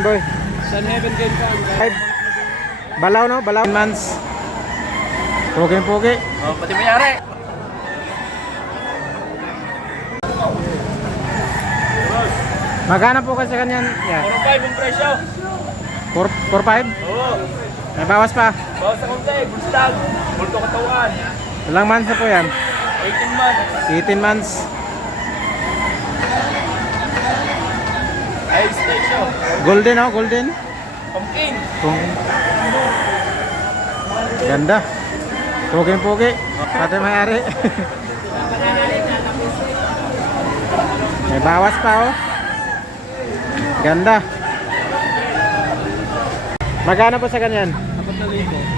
Boy. San Heaven Game Farm. Balaw no? Balaw. Months. Pugi-pugi. Oh, pati mayari. Magkano po kasi kanyan? Yeah. 4-5 yung presyo. 4-5? Oo. May bawas pa. Bawas sa konti. Bulstag. Bulto katawan. Ilang months na po yan? 18 months. 18 months. Ay, station. Golden oh, golden. Pumpkin. Ganda. Pugi-pugi. Pati mayari. May bawas pa oh. Ganda. Magkano po sa ganyan?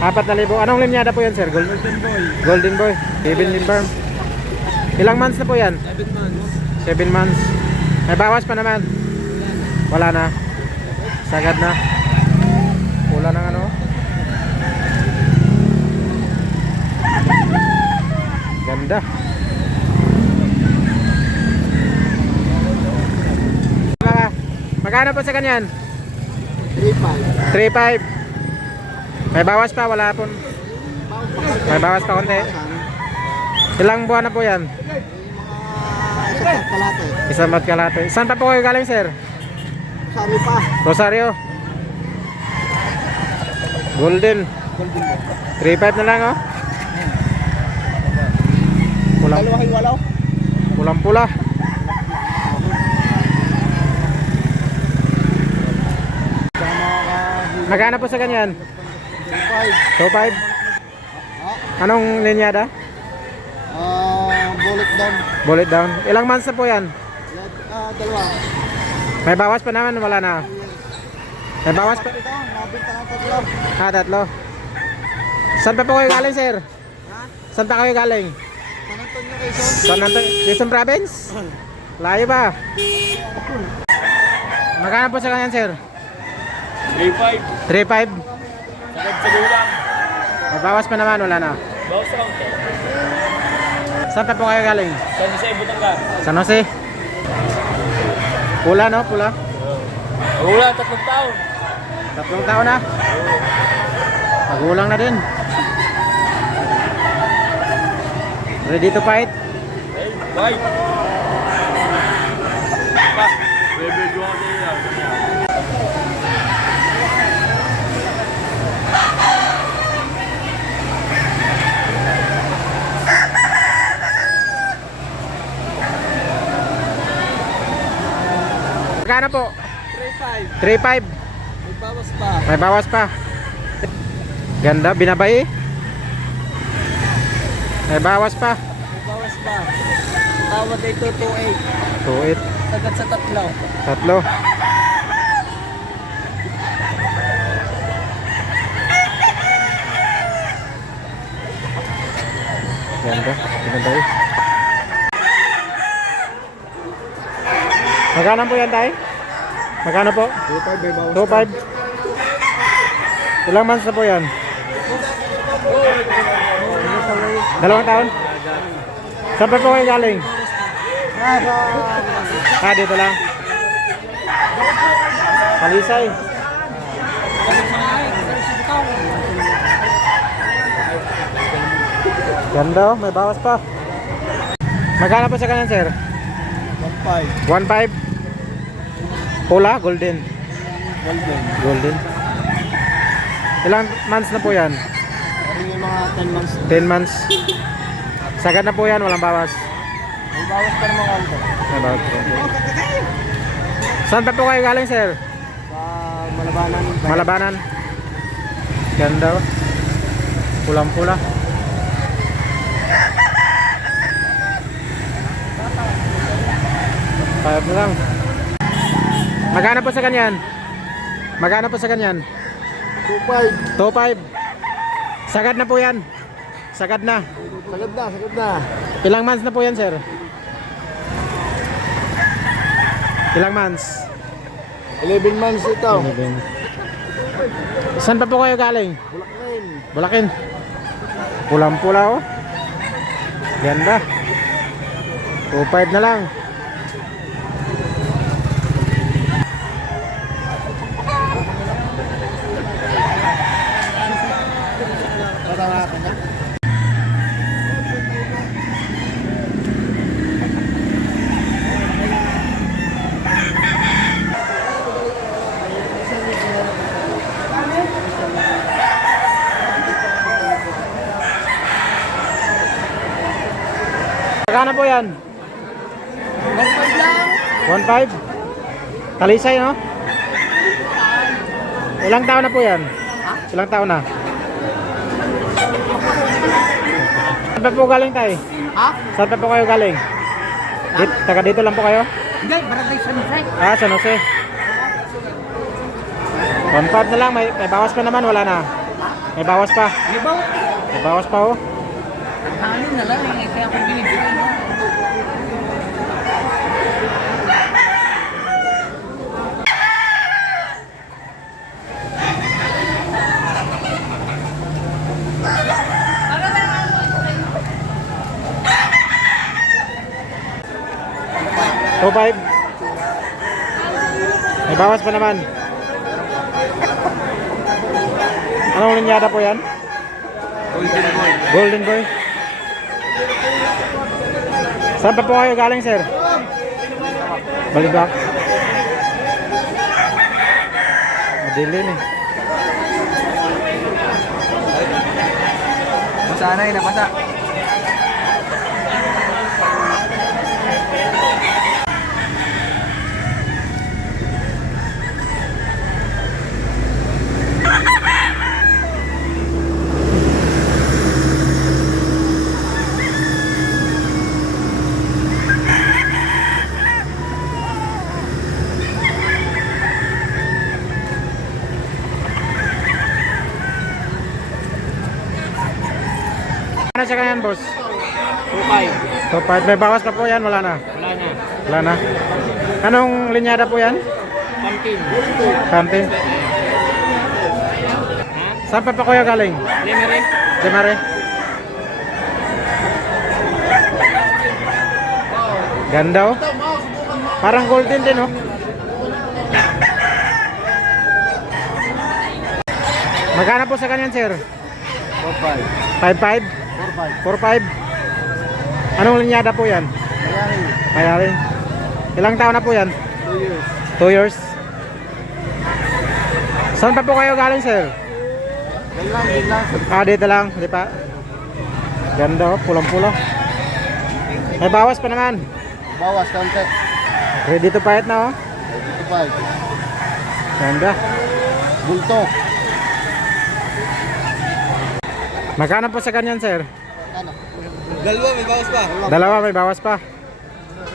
4,000. Anong limyada po yan, sir? Golden Boy. Golden Boy. Kevin Lindberm. Ilang months na po yan? 7 months. 7 months. May bawas pa naman. Wala na. Sagad na. Pula ng ano. Ganda. Magkano po sa kanyan? 3.5. 3,500. May bawas pa, wala po. May bawas pa konti. Ilang buwan na po yan? Mga isang kalate. Isang mat kalate. Saan pa po kayo galing, sir? Sari pa. Rosario. Golden. 3,500 na lang oh. Pulang, Dalawang walaw. pulang pula. Magkano po sa ganyan? 3.5. 2,500. Anong linyada? Bullet down. Bullet down. Ilang months na po yan? Dalawa. May bawas pa naman, wala na. May bawas pa. Ito, nabita ng tatlo. Tatlo. Saan pa po kayo galing, sir? Saan pa kayo galing? San Antonio, Quezon. San Antonio, Quezon Province? Layo ba? Magkano po sa ganyan, sir? 3-5. 3,500. Sagad sa gulang. May bawas pa naman, wala na. Bawas sa konti. Saan pa po kayo galing? San Jose, Batangas. San Jose. Pula, no? Pula. Wala, 3 taon. 3 taon na. Magulang na din. Ready to fight? Hey, bye. Pa, bebe Jordan yan. Magkano po? 3.5. 3,500. May bawas pa. May bawas pa. Ganda, binabay. May bawas pa. May bawas pa. Tawad ito 2.8. 2,800. Sagad sa tatlo. Tatlo. Ganda, binabay. Magkano po yan, tay? Magkano po? 2.5 may bawas 2,500. Ilang months na po yan? 2 taon? Saan pa po kayo galing? Dito lang. Palisay. Ganda oh, may bawas pa. Magkano po sa kanan, sir? 1.5. 1,500. Pula, golden. Golden. Ilang months na po yan? Ano yung mga 10 months. 10 months. Sagad na po yan, walang bawas. May bawas pa naman kanto. May bawas po. Saan pa po kayo galing, sir? Sa Malabanan. Malabanan. Ganda oh. Pulang-pula. Five lang. Magkano po sa kanyan? Magkano po sa kanyan? 2.5. 2,500. Sagad na po yan. Sagad na. Sagad na, sagad na. Ilang months na po yan, sir? Ilang months? 11 months ito. Saan pa po kayo galing? Bulacan. Bulacan. Pulang-pula oh. Ganda. 2,500 na lang. taon na po yan? 1.5 lang. 1.5? Talisay, no? Ilang taon na po yan? Ha? Ilang taon na? Saan pa po galing tayo? Ha? Saan pa po kayo galing? Taga dito lang po kayo? Hindi, Barangay San Jose. Ah, San Jose. 1.5 na lang, may bawas pa naman, wala na. May bawas pa. Di ba? May bawas pa oh. Ano na lang eh, kaya ako binibigay mo. Two five. May bawas pa naman. Anong linyada po yan? Golden boy. Golden boy. Saan pa po kayo galing, sir? Balibak. Madilim eh. Basa na yun, nabasa. Ano sa kanyan, boss? 2.5. So, may bawas pa po yan, wala na. Wala na. Wala na. Anong linyada po yan? Pumpkin. Kante. Ha? Saan pa kayo galing? Lemere. Demare. Ganda oh. Parang golden din oh. Magkano po sa kanyan, sir? 4.5. 5.5? 4.5. 4.5? Anong linyada po yan? Mayari. Mayari. Ilang taon na po yan? 2 years. 2 years. Saan pa po kayo galing, sir? Yan lang. Ah, dito lang, di pa. Ganda oh, pulang-pula. May bawas pa naman. Bawas, kaunti. Ready to fight na oh. 2.5. Ganda. Bulto. Magkano po sa kanyan, sir? Ano? Dalawa, may bawas pa. Dalawa, may bawas pa.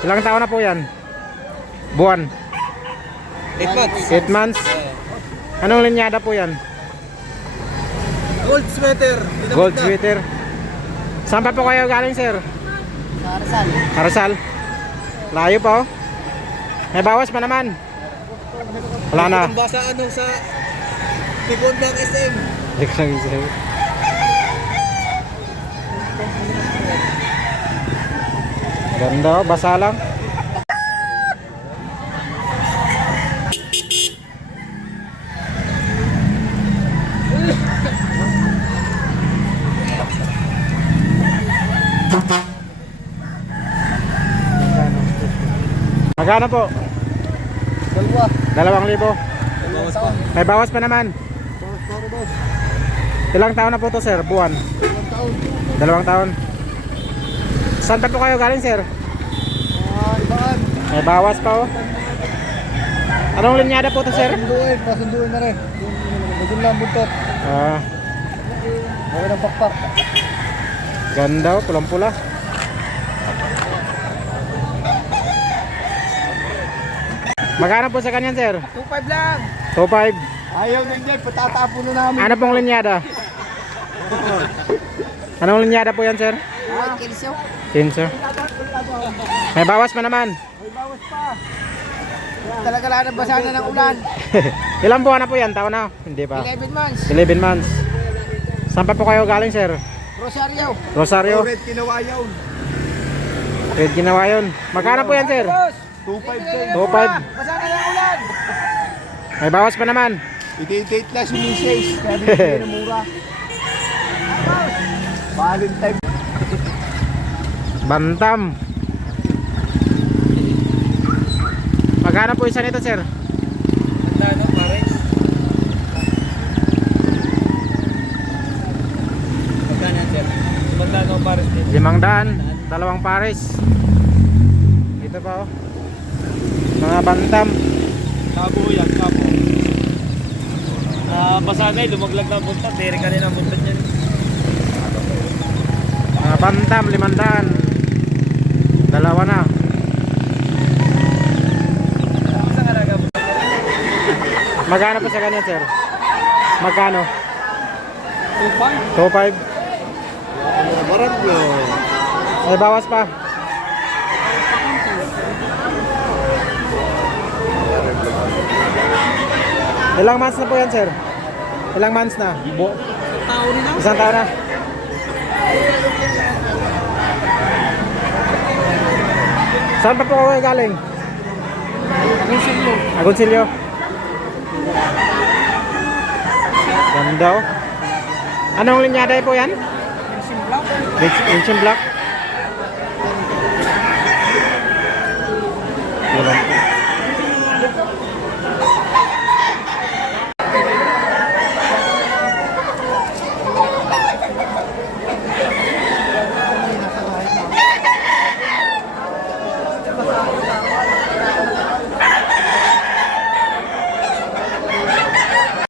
Ilang taon na po yan? Buwan? 8 months. 8 months? Anong linyada po yan? Gold sweater. Gold sweater. Saan pa po kayo galing, sir? Karasan. Karasal. Layo pa oh. May bawas pa naman. Wala na. Ang basa ano sa likod ng SM. Hindi ko lang isip. Ganda oh, basa lang. Magkano po? Dalawa. 2,000. Bawas pa. May bawas pa naman. Sorry, boss. Ilang taon na po to, sir? Buwan? 1 taon. 2 taon. Saan pa po kayo galing, sir? Ibaan. May bawas pa oh. Anong linyada po to, sir? Pasunduin na rin. Yung lang buntot. Ah, Bawal ng pakpak. ganda oh, pulang-pula. Magkano po sa kanyan, sir? 2.5 lang. 2.5. Ayaw na hindi. Patatapo na namin. Ano pong linyada? Anong linyada po yan, sir? Kilso. 15. May bawas pa naman. May bawas pa. Talaga lang nabasa na ng ulan. Ilang buwan na po yan? Taon na? Hindi pa. 11 months. 11 months. Saan pa po kayo galing, sir? Rosario. Rosario. Red Kinawayaw. Red ginawa yun. Magkano po yan, sir? 2.5 din. 2.5. Basa na ng ulan. May bawas pa naman. I-date lang si Mrs. Kaya binigay na mura. Valentine. Bantam. Magkano po isa nito, sir? Ano, pares? Magkano, sir? Magkano pares din? 500. Dalawang pares. Dito pa oh. Mga bantam. Kabo yan, kabo. Basagay, lumaglag na ang buntot. Dere ka rin ang buntot yan. Mga bantam, 500. Dalawa na. Sa karaga mo. Magkano pa sa ganyan, sir? Magkano? 2.5. 2.5. Barat nyo. Ay, bawas pa. Ilang months na po yan, sir? Ilang months na? Tao rin na. Isang taon na? Saan pa po kayo galing? Consilio. Agoncillo? Ganda oh. Anong linyada po yan? Simplak. Ancient Black? Walang